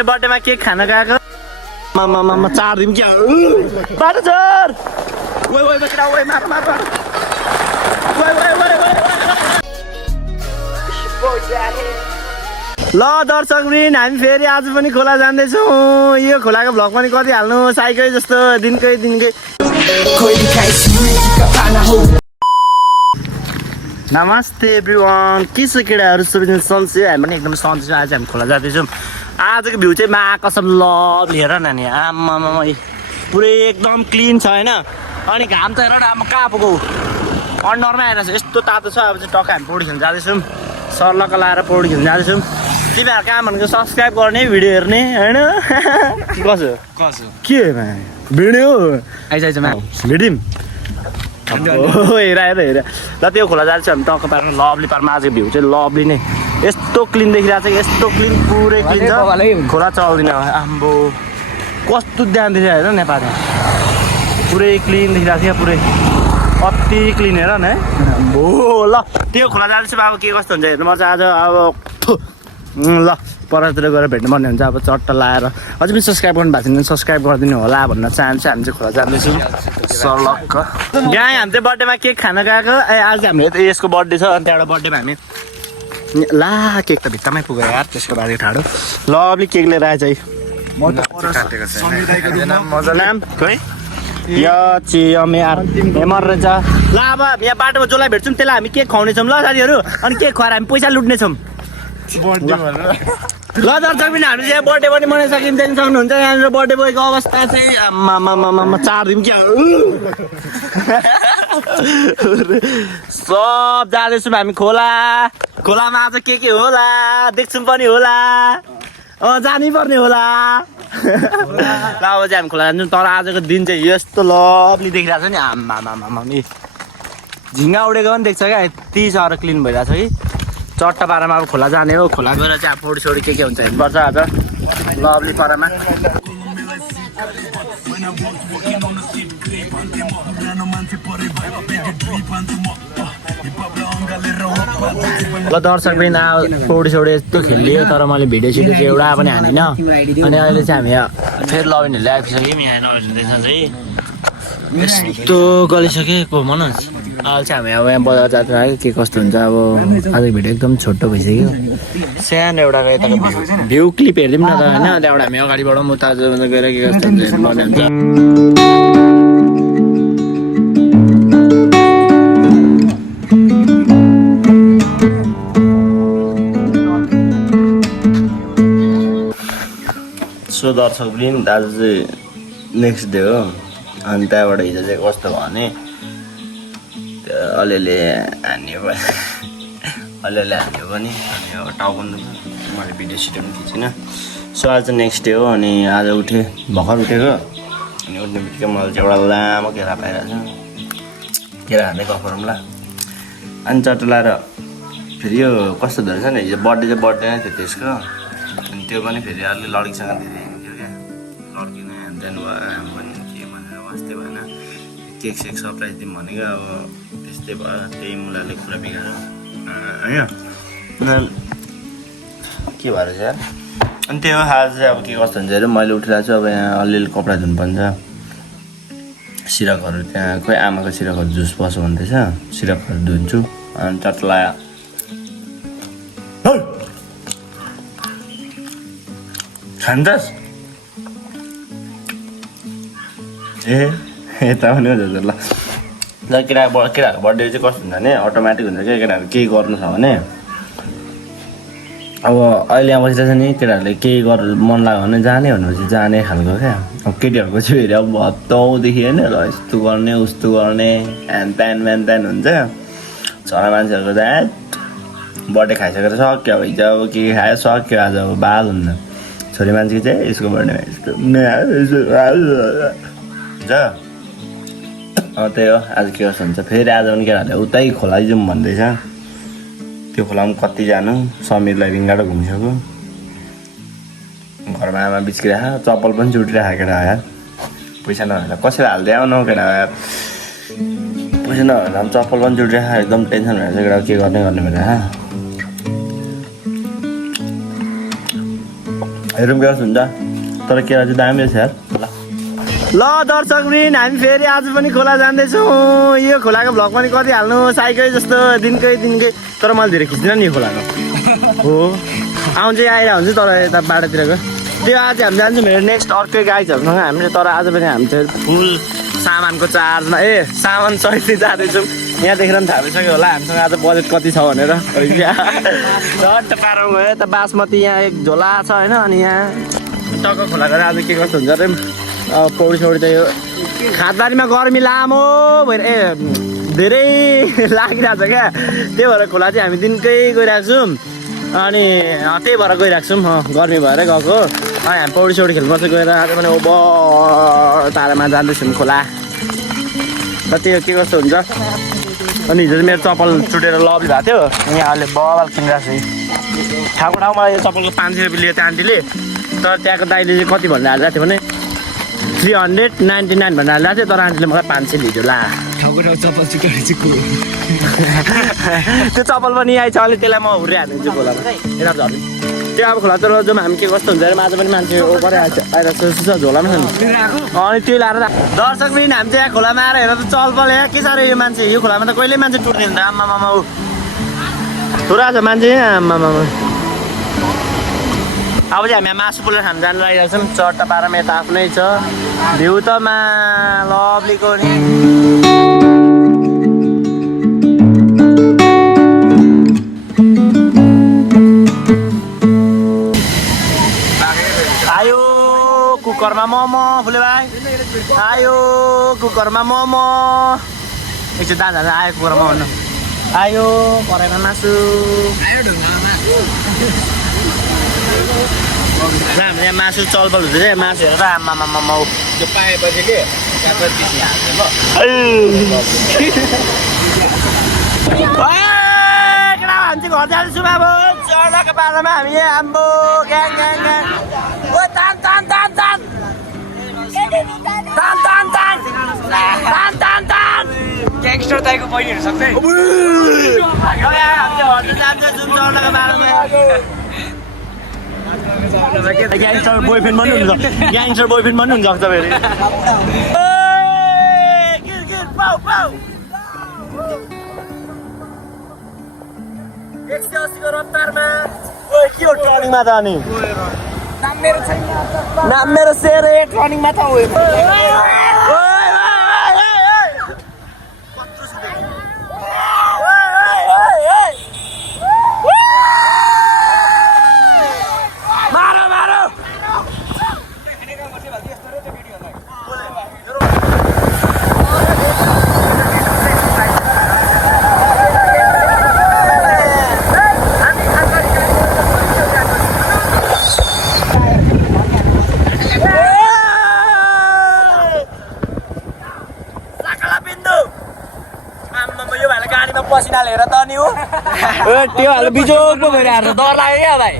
चाहिँ बर्थडेमा केक खान गएको म चार्दिम क्या बाटो छोर ओइ ओइ केटा ओइ मार मार मार ओइ ओइ ओइ ल दर्शकवृन्द हामी फेरि आज पनि खोला जाँदैछौँ यो खोलाको भ्लग पनि गरिहाल्नु साइकै जस्तो दिनकै नमस्ते एभ्रिवान के छ केटाहरू सबैजना सन्चै हामी पनि एकदम सन्चै छौँ आज हामी खोला जाँदैछौँ आजको भ्यू चाहिँ कसम लभ लिएर नानी आम्मामा पुरै एकदम क्लिन छ होइन अनि घाम त हेर न अब कहाँ पुगौ अन्डरमा आएर छ यस्तो तातो छ अब चाहिँ टक्क हामी पौडी खेल्न जाँदैछौँ सर्लक्क लाएर पौडी खेल्न जाँदैछौँ तिमीहरू कहाँ भनेको सब्सक्राइब गर्ने भिडियो हेर्ने होइन कसो के भिडियो आइज मा भेट्यौँ हेर ल त्यो खोला जाँदैछ हामी टक्क पार्नु लभली पार्मा आजको भ्यू चाहिँ लभली नै यस्तो क्लिन देखिरहेको छ यस्तो क्लिन पुरै क्लिन छ खोला चल्दैन आम्बो कस्तो ध्यान दिन्छ हेर नेपालमा पुरै क्लिन देखिरहेको छ पुरै अति क्लिन हेर न आम्बो ल त्यो खोला जाँदैछ अब के कस्तो हुन्छ हेर्नु पर्छ आज अब ल परतिर गएर भेट्नुपर्ने हुन्छ अब चट्टा लाएर अझै पनि सब्सक्राइब गर्नु भएको छैन सब्सक्राइब गरिदिनु होला भन्न चाहन्छु हामी चाहिँ खोला जाँदैछौँ सर्लक्क यहाँ हामी चाहिँ बर्थडेमा केक खान गएको आज हामीले यसको बर्थडे छ अनि त्यहाँबाट बर्थडेमा हामी ला केक त भित्तामै पुग्यो यार त्यसको बारे ठाडो लभली केक लिएर आएछ है नाम खोइ हेमर रहेछ ल अब यहाँ बाटोमा जसलाई भेट्छौँ त्यसलाई हामी केक खुवाउनेछौँ ल साथीहरू अनि केक खुवाएर हामी पैसा लुट्नेछौँ ल दर्शक पनि हामी चाहिँ बर्थडे पनि मनाइसक्यौँ त्यहाँदेखि सक्नुहुन्छ यहाँनिर बर्थडे बोयको अवस्था चाहिँ आम्मामा चार्दिम क्या सब जाँदैछौँ हामी खोलामा आज के होला देख्छौँ पनि होला जानै पर्ने होला ल अब चाहिँ हामी खोला जान्छौँ तर आजको दिन चाहिँ यस्तो लभली देखिरहेको छ नि आम्मामा नि झिङ्गा उडेको पनि देख्छ क्या यति साह्रो क्लिन भइरहेको छ कि चट्टा पारामा अब खोला जाने हो खोला गएर चाहिँ अब पौडी सौडी के हुन्छ हेर्नुपर्छ आज लभली पारामा ल दर्शक पनि पौडी सौडी यस्तो खेलियो तर मैले भिडियो सिडियो चाहिँ एउटा पनि हानिनँ अनि अहिले चाहिँ हामी फेरि लभेनहरूले आइपुगिसक्यौँ यहाँ लभेनहरू चाहिँ यस्तो गलिसकेको मनोज अहिले चाहिँ हामी अब यहाँ बजार जाँदैन आयो के कस्तो हुन्छ अब आजको भिडियो एकदम छोटो भइसक्यो सानो एउटा यताको भ्यू क्लिप हेरिदिउँ न त होइन त्यहाँबाट हामी अगाडि बढौँ उता गएर के कस्तो हुन्छ हेर्नुपर्ने हुन्छ सो दर्शक पनि दाजु चाहिँ नेक्स्ट डे हो अनि त्यहाँबाट हिजो चाहिँ कस्तो भयो भने अलिअलि हान्यो पनि अनि अब टाउको मैले भिडियो सिडियो पनि खिचिनँ सो आज चाहिँ नेक्स्ट डे हो अनि आज उठेँ भर्खर उठेको अनि उठ्ने बित्तिकै मलाई चाहिँ एउटा लामो केरा पाइरहेको छ केरा हान्दै गफरौँला अनि चट्टा लाएर फेरि यो कस्तो धरेछ नि हिजो बर्थडे चाहिँ बर्थडे नै थियो त्यसको अनि त्यो पनि फेरि अलि लडकीसँग धेरै हिँड्थ्यो क्या लड्किने त्यहाँदेखि भयो पनि के भनेर वास्तै भएन केक सेक सरप्राइज दिउँ भनेको अब त्यस्तै भयो त्यही मुलाले कुरा बिगाएर होइन के भएर चाहिँ यार अनि त्यही हो आज चाहिँ अब के कस्तो हुन्छ अरे मैले उठिरहेको छु अब यहाँ अलिअलि कपडा धुनुपर्छ सिरकहरू त्यहाँ खोइ आमाको सिरकहरू जुस पस भन्दैछ सिरकहरू धुन्छु अनि चट्ला खान्छस् यता पनि हो ल केटाहरूको बर्थडे चाहिँ कस्तो हुन्छ भने अटोमेटिक हुन्छ क्या केटाहरू केही गर्नु छ भने अब अहिले यहाँ बसिरहेको छ नि केटाहरूले केही गर्नु मन लाग्यो भने जाने भनेपछि जाने खालको क्या अब केटीहरूको चाहिँ फेरि अब भत्ताउदेखि होइन ल यस्तो गर्ने उस्तो गर्ने ह्यान त्यान हुन्छ छोरा मान्छेहरूको चाहिँ बर्थडे खाइसकेर सक्यो अब हिजो अब के खायो सक्यो आज अब बाल हुन्छ छोरी मान्छेको चाहिँ यसको बर्थडेमा यस्तो हुन्छ त्यही हो आज के कस्तो हुन्छ फेरि आज पनि केटाहरूले उतै खोला जाउँ भन्दैछ त्यो खोलामा कति जानु समीरलाई रिङ्गाडो घुमिसक्यो घरमा आमा बिच्किरहेको चप्पल पनि चुटिरहेको केटा यार पैसा नभएर कसरी हाल्दै आउनु केटा यार पैसा नभएर चप्पल पनि चुटिरहेको एकदम टेन्सन भएर चाहिँ केटा के गर्ने भनेर हेरौँ के कस्तो हुन्छ तर केरा चाहिँ दामी रहेछ यार ल दर्शकवृन्द हामी फेरि आज पनि खोला जाँदैछौँ यो खोलाको भ्लग पनि गरिहाल्नु साइकै जस्तो दिनकै तर मैले धेरै खिच्दिनँ नि यो खोलाको हो आउनु चाहिँ आइरहेको हुन्छ तर यता बाटोतिरको त्यो आज हामी जान्छौँ मेरो नेक्स्ट अर्कै गाइजहरूसँग हामीले तर आज पनि हामी चाहिँ फुल सामानको चार्जमा सामान सहित जाँदैछौँ यहाँ देखेर पनि थाहा भइसक्यो होला हामीसँग आज बजेट कति छ भनेर झट्ट पारौँ गयो यता बासमती यहाँ एक झोला छ होइन अनि यहाँ टक्क खोला गएर आज के कस्तो हुन्छ अरे पौडी सौडी त यो खादबारीमा गर्मी लामो भएर धेरै लागिरहेको छ क्या त्यही भएर खोला चाहिँ हामी दिनकै गइरहेको छौँ अनि त्यही भएर गइरहेको छौँ गर्मी भएरै गएको अनि हामी पौडी सौडी खेल्नुपर्छ गएर आज पनि ओभर टाढामा जाँदैछौँ खोला र त्यो के कस्तो हुन्छ अनि हिजो चाहिँ मेरो चप्पल चुटेर लभली भएको थियो यहाँ अहिले बबाल किनिरहेको छु ठाउँको ठाउँमा यो चप्पलको 500 रुपियाँ लियो त्यो आन्टीले तर त्यहाँको दाइले चाहिँ कति भनेर हालिरहेको थियो भने 399 भनेर हालिरहेको थियो तर आन्टीले मलाई 500 लिइदियो ला ठाउँको ठाउँ चप्पल चुटाउने चाहिँ त्यो चप्पल पनि आइछ अहिले त्यसलाई म हुर्रे हालिदिन्छु खोलामा यता झर्ने त्यो अब खोला तर जाउँ हामी के कस्तो हुन्छ आज पनि मान्छे ओभरै आइरहेको छ झोलामा छ नि अनि त्यो लाएर दर्शक पनि हामी चाहिँ यहाँ खोलामा आएर हेर त चलपल यहाँ के साह्रो यो मान्छे यो खोलामा त कहिले मान्छे टुट्दैन त आम्मामा थोरा छ मान्छे यहाँ आम्मामा अब चाहिँ हामी मासु पुल्ला खान जानु लागिरहेको छौँ चट्टा पारामा यता आफ्नै छ भ्यू त लभलीको नि आयो कुकरमा मोमो फुले भाइ आयो कुकरमा मोमो एकछिन दादा आयो कुकरमा भन्नु आयो कराईमा मासु हामीले यहाँ मासु चलपल हुँदैछ मासु हेरेर आमामामा त्यो पाएपछि के त्यहाँको पिसी हाल्छ हामी चाहिँ घर जाँदैछौँ अब चढाको पारामा हामी आम्बो ग्याङ ग्याङ ग्याङ ओ तान तान तान तान तान तान तान तान तान तान ग्याङ्स्टर दाइको बहिनीहरू सक्दै ग्याङ्स्टर बोयफ्रेन्ड पनि हुन्छ ग्याङ्स्टर बोयफ्रेन्ड पनि हुन्छ तपाईँहरू के हो ट्रनिङमा त अनि नाम मेरो सेयर ट्रनिङमा त पसिना लिएर त नि हो त्यो हाल बिजोग पो भइरहेको छ डर लाग्यो क्या भाइ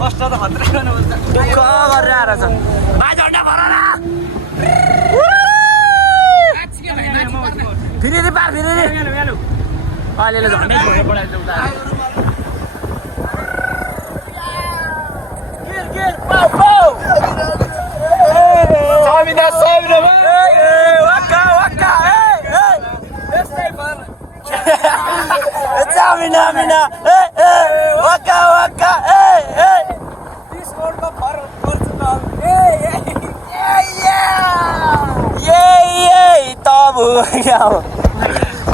कष्ट त खतरा गर्नुपर्छ दुःख गरेर आएर छ झन्डा भर फेरि पार फेरि अहिले झन्डै छोडेर पठाइन्छ उता Mina, waka waka, This world of Portugal, yeah, tabu,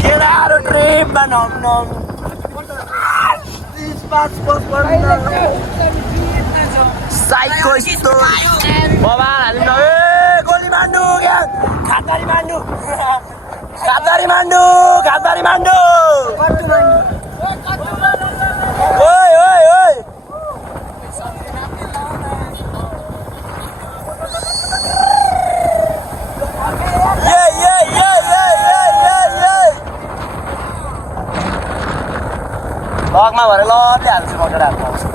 get out of trip, no. This passport, psycho story. Baba, goli mandu, Khatari mandu. Oi. Log ma भरे लड्दै हाल्छु म केटाहरुको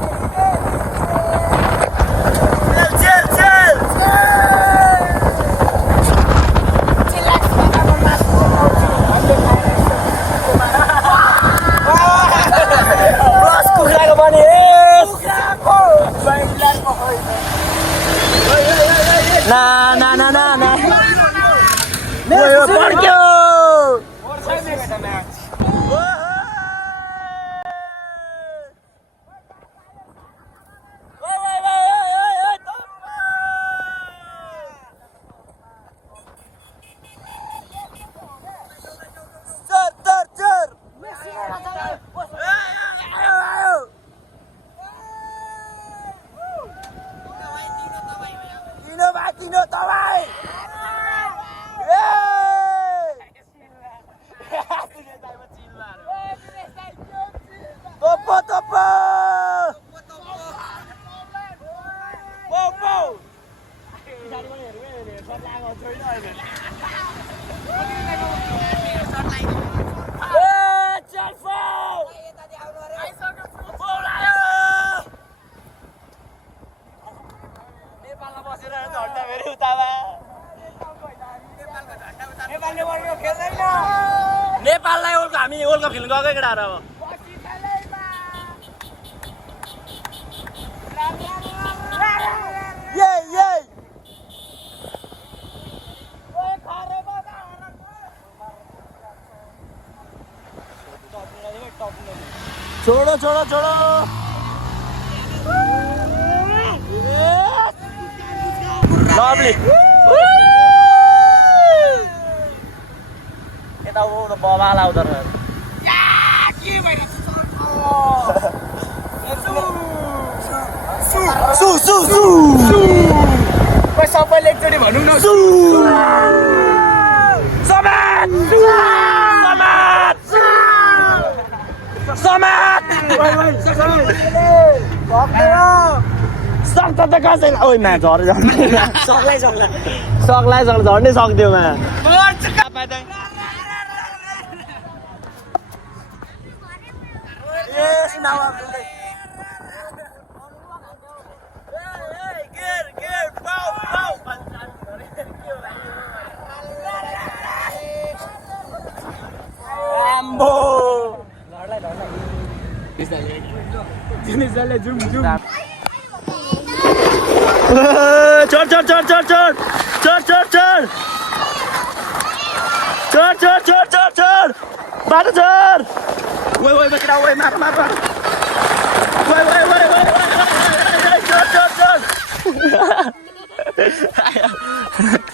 नेपाललाई हामी वर्ल्ड कप खेल्नु गएकै केटाहरू अब छोडो छोडो छोडो लभली यता ऊ बबाल आउँदो रहेछ सबैले एकचोटि भनौँ न सक्छ त कसैलाई ओइ म्या झर्दै सक्लै झर्नै सक्थ्यो म्या चढ चढ चढ चढ चढ चढ चढ चढ चढ चढ चढ चढ चढ बाटो चढ ओइ ओइ बकेटा ओइ मार मार मार ओइ ओइ ओइ ओइ चढ चढ चढ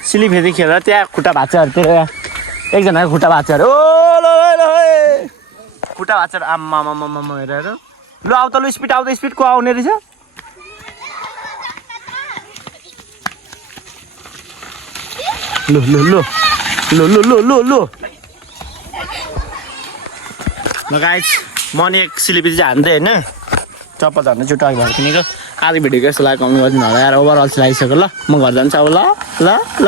सिली फेरि खेलेर त्यहाँ खुट्टा भाँच्यो अरे त्यो एकजनाको खुट्टा भाँच्यो अरे ओ ल ल खुट्टा भाँच्यो अरे आम्मा हेरेर लु आउ त लु स्पिड आउँदा स्पिडको आउने रहेछ लु लु लु लु लु लु लु लु ल गाइस म नि एक सिलिपिटी चाहिँ हान्दै होइन चप्पल झर्ने जुटा भएर किनेको आज भिडियोको यस्तो लाग्यो कमेन्ट गरिदिनु होला यार ओभरअल चाहिँ लागिसक्यो ल म घर जान्छु अब ल ल ल